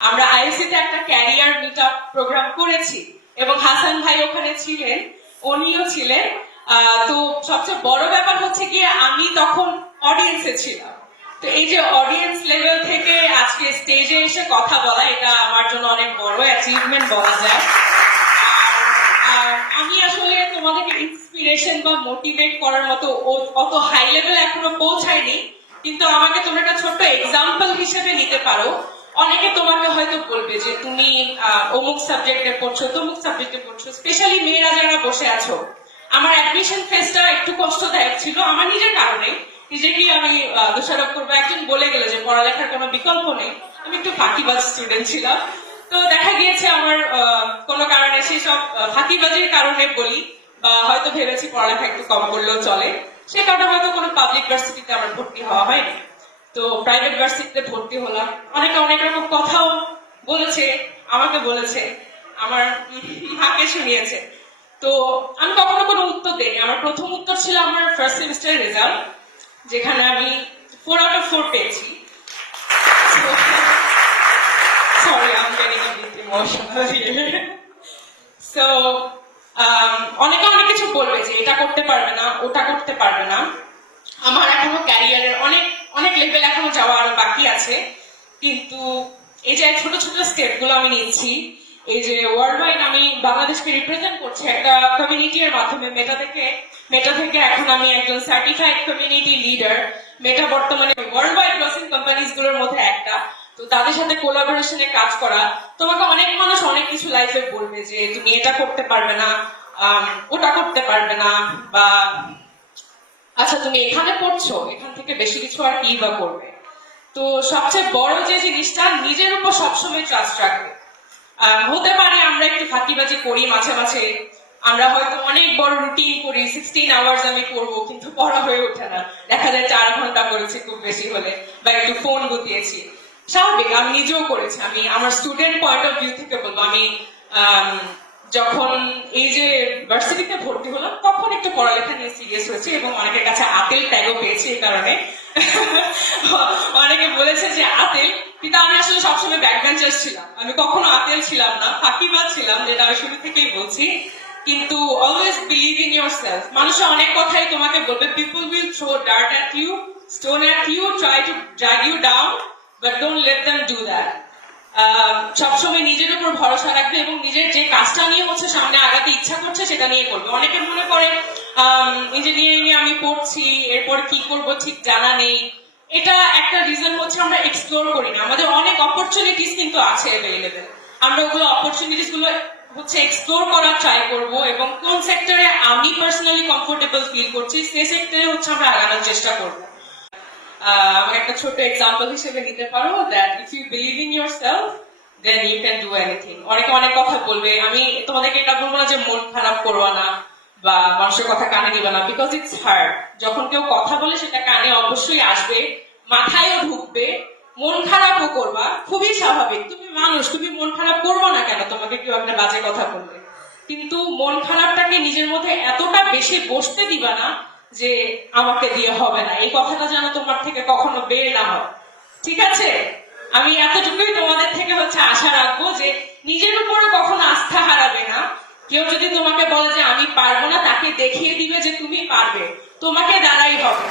আমরা আইএসসিতে একটা career meet up programme করেছি এবং হাসান ভাই ওখানে ছিলেন, উনিও ছিলেন। তো সবচেয়ে বড় ব্যাপার হচ্ছে গিয়ে আমি তখন অডিয়েন্সে ছিলাম। তো এই যে অডিয়েন্স লেভেল থেকে আজকে স্টেজে এসে কথা বলা, এটা আমার জন্য অনেক বড় অ্যাচিভমেন্ট বলা যায়। আমি আসলে তোমাদেরকে ইন্সপিরেশন বা মোটিভেট করার মতো অত হাই লেভেল এখনও পৌঁছায়নি, কিন্তু আমাকে তোমরা একটা ছোট্ট এক্সাম্পল হিসেবে নিতে পারো। অনেকে তোমাকে হয়তো বলবে যে তুমি অমুক সাবজেক্টে পড়ছো তমুক সাবজেক্টে পড়ছো স্পেশালি মেয়েরা যারা বসে আছো আমার অ্যাডমিশন ফেসটা একটু কষ্টদায়ক ছিল আমার নিজের কারণে। নিজেকে আমি দোষারোপ করব। একজন বলে গেলে যে পড়ালেখার কোনো বিকল্প নেই। আমি একটু ফাঁকিবাজ স্টুডেন্ট ছিলাম। তো দেখা গিয়েছে আমার কোনো কারণে সেই সব আহ, ফাঁকিবাজির কারণে বলি বা হয়তো ভেবেছি পড়ালেখা একটু কম করলেও চলে। সে কারণে হয়তো কোনো পাবলিক ভার্সিটিতে আমার ভর্তি হওয়া হয়নি। তো প্রাইভেট ভার্সিটিতে ভর্তি হলাম। অনেকে অনেক রকম কথাও বলেছে আমাকে বলেছে। আমার মাকে শুনিয়েছে। তো আমি কখনো কোনো উত্তর দেইনি। আমার প্রথম উত্তর ছিল আমার ফার্স্ট সেমিস্টার রেজাল্ট যেখানে আমি ফোর আউট অফ ফোর পেয়েছি। সরি আম um, অনেকে অনেক কিছু বলবে যে এটা করতে পারবে না ওটা করতে পারবে না। আমার এখনও ক্যারিয়ারের অনেক অনেক লেভেল এখনও যাওয়া আরও বাকি আছে, কিন্তু এই যে ছোট ছোট স্টেপগুলো আমি নিয়েছি এই যে ওয়ার্ল্ড ওয়াইড আমি বাংলাদেশকে রিপ্রেজেন্ট করছি একটা কমিউনিটির মাধ্যমে মেটা থেকে মেটা থেকে এখন আমি একজন সার্টিফাইড কমিউনিটি লিডার মেটা বর্তমানে ওয়ার্ল্ড ওয়াইড ক্রসিং কোম্পানিজগুলোর মধ্যে একটা। তো তাদের সাথে কোলাবোরেশনে কাজ করা, তোমাকে অনেক মানুষ অনেক কিছু লাইফে বলবে যে, তুমি এটা করতে পারবে না ওটা করতে পারবে না, বা আচ্ছা তুমি এখানে পড়ছো, এখান থেকে বেশি কিছু আর কি বা করবে? তো সবচেয়ে বড় যে জিনিসটা, নিজের উপর সবসময় ট্রাস্ট রাখবে হতে পারে আমরা একটু ফাঁকিবাজি করি মাঝে মাঝে। আমরা হয়তো অনেক বড় রুটিন করি সিক্সটিন আওয়ার্স আমি করব কিন্তু পড়া হয়ে ওঠে না। দেখা যায় চার ঘণ্টা করেছি খুব বেশি হলে, বা একটু ফোন গুতিয়েছি স্বাভাবিক, আমি নিজেও করেছি। আমি, আমার স্টুডেন্ট পয়েন্ট অফ ভিউ থেকে বলব, আমি যখন এই যে ভার্সিটিতে ভর্তি হলাম পড়ালেখা নিয়ে সিরিয়াস হয়েছে এবং অনেকের কাছে আতেল ট্যাগও পেয়েছি এই কারণে। অনেকে বলেছে যে আতেল কিন্তু আমি আসলে সবসময় ব্যাক ছিলাম। আমি কখনো আতেল ছিলাম না, ফাঁকিবাজ ছিলাম, যেটা আমি শুরু থেকেই বলছি। কিন্তু always believe in your self মানুষ অনেক কথাই তোমাকে বলবে people will throw dirt at you stone at you try to drag you down but don't let them do that সবসময় নিজের উপর ভরসা রাখবে এবং নিজের যে কাজটা নিয়ে হচ্ছে সামনে আগাতে ইচ্ছা করছে, সেটা নিয়ে করবে। অনেকে মনে করে ইঞ্জিনিয়ারিং এ আমি পড়ছি, এরপর কি করব ঠিক জানা নেই। এটা একটা রিজন হচ্ছে আমরা এক্সপ্লোর করি না। আমাদের অনেক অপরচুনিটিস কিন্তু আছে অ্যাভেলেবেল আমরা ওগুলো অপরচুনিটিসগুলো হচ্ছে এক্সপ্লোর করার ট্রাই করব এবং কোন সেক্টরে আমি পার্সোনালি কমফোর্টেবল ফিল করছি সেই সেক্টরে হচ্ছে আমরা আগানোর চেষ্টা করব। আমাকে একটা ছোট এক্সাম্পল হিসেবে নিতে পারো that if you believe in your self then you can do anything অনেকে অনেক কথা বলবে, আমি তোমাদেরকে এটা বলব না যে মন খারাপ করব না। বা মানুষের কথা কানে নিবে না বিকজ ইটস হার্ড যখন কেউ কথা বলে, সেটা কানে অবশ্যই আসবে, মাথায়ও ঢুকবে, মন খারাপও করবা, খুবই স্বাভাবিক। তুমি মানুষ, তুমি মন খারাপ করব না কেন? তোমাকে কেউ একটা বাজে কথা বলবে। কিন্তু মন খারাপটাকে নিজের মধ্যে এতটা বেশি বসতে দিবা না যে আমাকে দিয়ে হবে না। এই কথাটা যেন তোমার থেকে কখনো বের না হয়। ঠিক আছে? আমি এতটুকুই তোমাদের থেকে হচ্ছে আশা রাখব যে নিজের উপরে কখনো আস্থা হারাবে না। কেউ যদি তোমাকে বলে যে আমি পারব না, তাকে দেখিয়ে দিবে যে তুমি পারবে তোমাকে দাঁড়াই হবে।